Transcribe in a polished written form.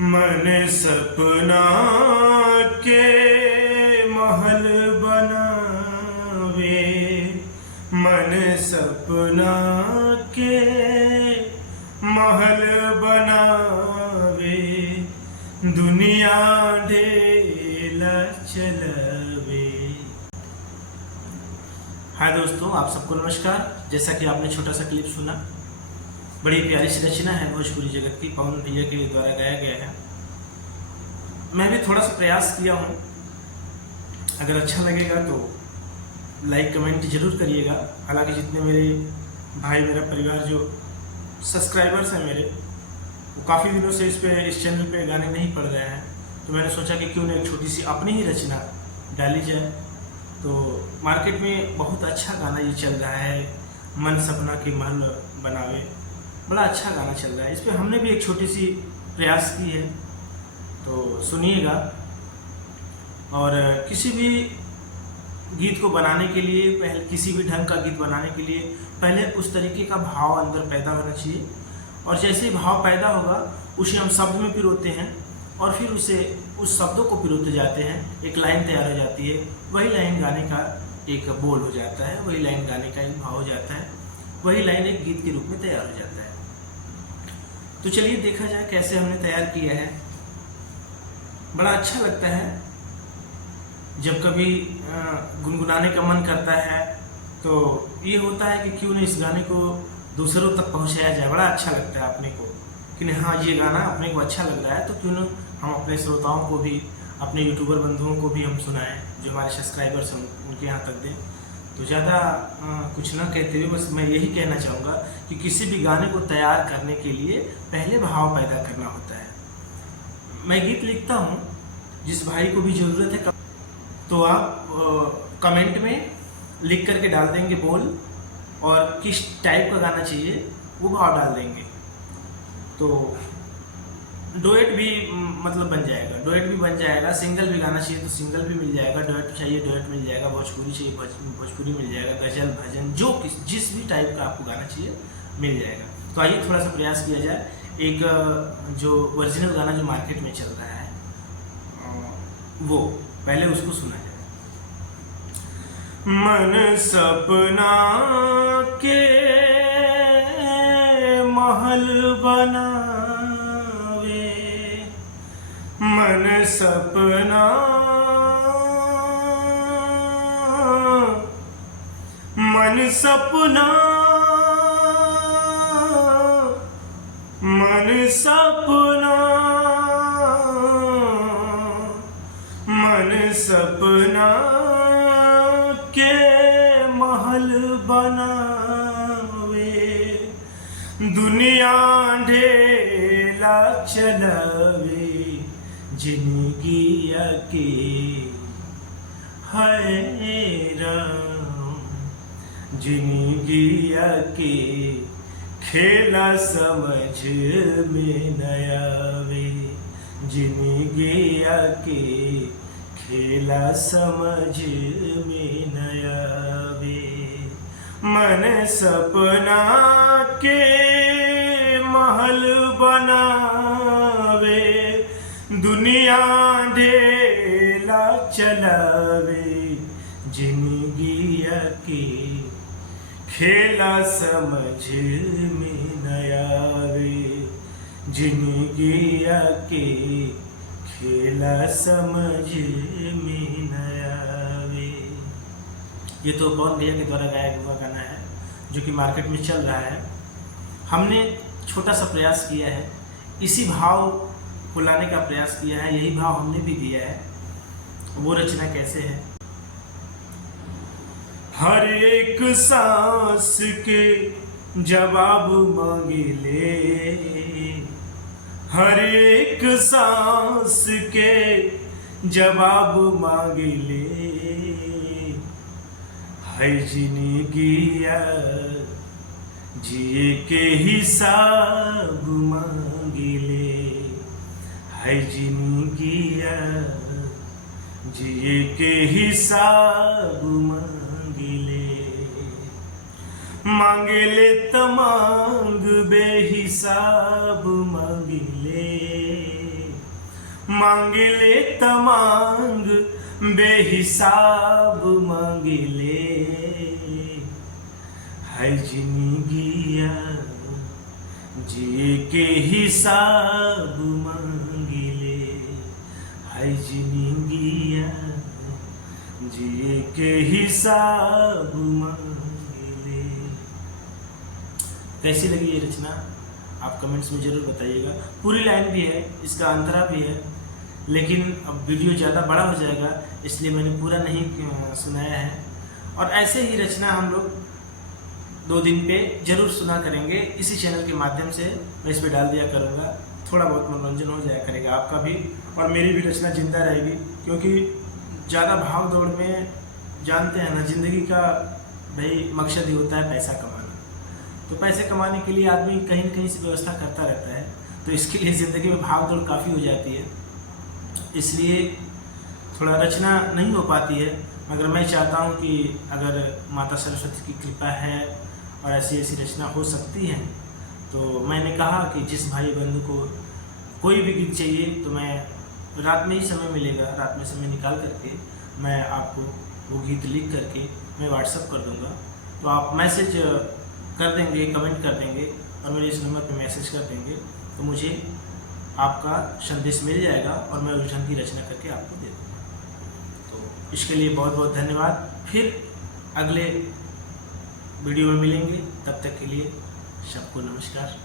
मन सपना के महल बनावे, मन सपना के महल बनावे, दुनिया ढेला चलावे। हाय दोस्तों, आप सबको नमस्कार। जैसा कि आपने छोटा सा क्लिप सुना, बड़ी प्यारी सी रचना है भोजपुरी जगत की, पवन भैया के द्वारा गाया गया है। मैं भी थोड़ा सा प्रयास किया हूँ, अगर अच्छा लगेगा तो लाइक कमेंट जरूर करिएगा। हालांकि जितने मेरे भाई, मेरा परिवार, जो सब्सक्राइबर्स हैं मेरे, वो काफ़ी दिनों से इस चैनल पे गाने नहीं पड़ रहे हैं, तो मैंने सोचा कि क्यों ना एक छोटी सी अपनी ही रचना डाली जाए। तो मार्केट में बहुत अच्छा गाना ये चल रहा है, मन सपना के महल बनावे, बड़ा अच्छा गाना चल रहा है। इस पर हमने भी एक छोटी सी प्रयास की है, तो सुनिएगा। और किसी भी गीत को बनाने के लिए, पहले किसी भी ढंग का गीत बनाने के लिए पहले उस तरीके का भाव अंदर पैदा होना चाहिए, और जैसे ही भाव पैदा होगा उसे हम शब्द में पिरोते हैं, और फिर उस शब्दों को पिरोते जाते हैं, एक लाइन तैयार हो जाती है। वही लाइन गाने का एक बोल हो जाता है, वही लाइन गाने का एक भाव हो जाता है, वही लाइन एक गीत के रूप में तैयार हो जाता है। तो चलिए देखा जाए कैसे हमने तैयार किया है। बड़ा अच्छा लगता है जब कभी गुनगुनाने का मन करता है, तो ये होता है कि क्यों न इस गाने को दूसरों तक पहुंचाया जाए। बड़ा अच्छा लगता है अपने को कि नहीं, हाँ ये गाना अपने को अच्छा लग रहा है, तो क्यों न हम अपने श्रोताओं को भी, अपने यूट्यूबर बंधुओं को भी हम सुनाएं, जो हमारे सब्सक्राइबर्स हैं उनके यहाँ तक दें। तो ज़्यादा कुछ ना कहते हुए बस मैं यही कहना चाहूँगा कि किसी भी गाने को तैयार करने के लिए पहले भाव पैदा करना होता है। मैं गीत लिखता हूँ, जिस भाई को भी ज़रूरत है तो आप कमेंट में लिख करके डाल देंगे बोल, और किस टाइप का गाना चाहिए वो भाव डाल देंगे, तो डुएट भी मतलब बन जाएगा, डुएट भी बन जाएगा। सिंगल भी गाना चाहिए तो सिंगल भी मिल जाएगा, डुएट चाहिए डुएट मिल जाएगा, भोजपुरी चाहिए भोजपुरी मिल जाएगा, गजल भजन जिस भी टाइप का आपको गाना चाहिए मिल जाएगा। तो आइए थोड़ा सा प्रयास किया जाए, एक जो ओरिजिनल गाना जो मार्केट में चल रहा है वो पहले उसको सुना जाए। मन सपना के महल बनावे, मन सपना, मन सपना, मन सपना, मन सपना के महल बनावे, दुनिया ढेला चलावे, जिंदगी के हैरान, जिंदगी के खेला समझ में न आवे, जिंदगी के खेला समझ में न आवे। मन सपना के महल बनावे, दुनिया ढेला चलावे, जिंदगी के खेला समझ में न आवे, जिंदगी के खेला समझ में न आवे। ये तो पवन भैया के द्वारा गाया हुआ गाना है, जो कि मार्केट में चल रहा है। हमने छोटा सा प्रयास किया है, इसी भाव को लाने का प्रयास किया है, यही भाव हमने भी दिया है। वो रचना कैसे है? हर एक सांस के जवाब मांगे ले, हर एक सांस के जवाब मांगे ले, है जिंदगिया जिए के हिसाब मांगे ले, है जिंदगिया जिए के हिसाब मांगे ले तमांग बेहिसाब मांगे ले, मांगे ले तमांग बेहिसाब मांगे ले, है जिंदगिया जिए के हिसाब मांगे ले, है जिंदगिया जिए के हिसाब मांगे ले। कैसी लगी ये रचना आप कमेंट्स में जरूर बताइएगा। पूरी लाइन भी है, इसका अंतरा भी है, लेकिन अब वीडियो ज़्यादा बड़ा हो जाएगा इसलिए मैंने पूरा नहीं सुनाया है। और ऐसे ही रचना हम लोग 2 दिन पे जरूर सुना करेंगे, इसी चैनल के माध्यम से मैं इस पर डाल दिया करूँगा। थोड़ा बहुत मनोरंजन हो जाया करेगा आपका भी, और मेरी भी रचना जिंदा रहेगी। क्योंकि ज़्यादा भाग दौड़ में जानते हैं ना, ज़िंदगी का भाई मकसद ही होता है पैसा कमाना। तो पैसे कमाने के लिए आदमी कहीं न कहीं से व्यवस्था करता रहता है, तो इसके लिए ज़िंदगी में भाग दौड़ काफ़ी हो जाती है, इसलिए थोड़ा रचना नहीं हो पाती है। मगर मैं चाहता हूँ कि अगर माता सरस्वती की कृपा है और ऐसी ऐसी रचना हो सकती है, तो मैंने कहा कि जिस भाई बंधु को कोई भी गीत चाहिए तो मैं रात में ही समय मिलेगा, रात में समय निकाल करके मैं आपको वो गीत लिख करके मैं व्हाट्सअप कर दूँगा। तो आप मैसेज कर देंगे, कमेंट कर देंगे और मेरे इस नंबर पे मैसेज कर देंगे, तो मुझे आपका संदेश मिल जाएगा और मैं उस ढंग की रचना करके आपको दे दूँगा। तो इसके लिए बहुत बहुत धन्यवाद। फिर अगले वीडियो में मिलेंगे, तब तक के लिए सबको नमस्कार।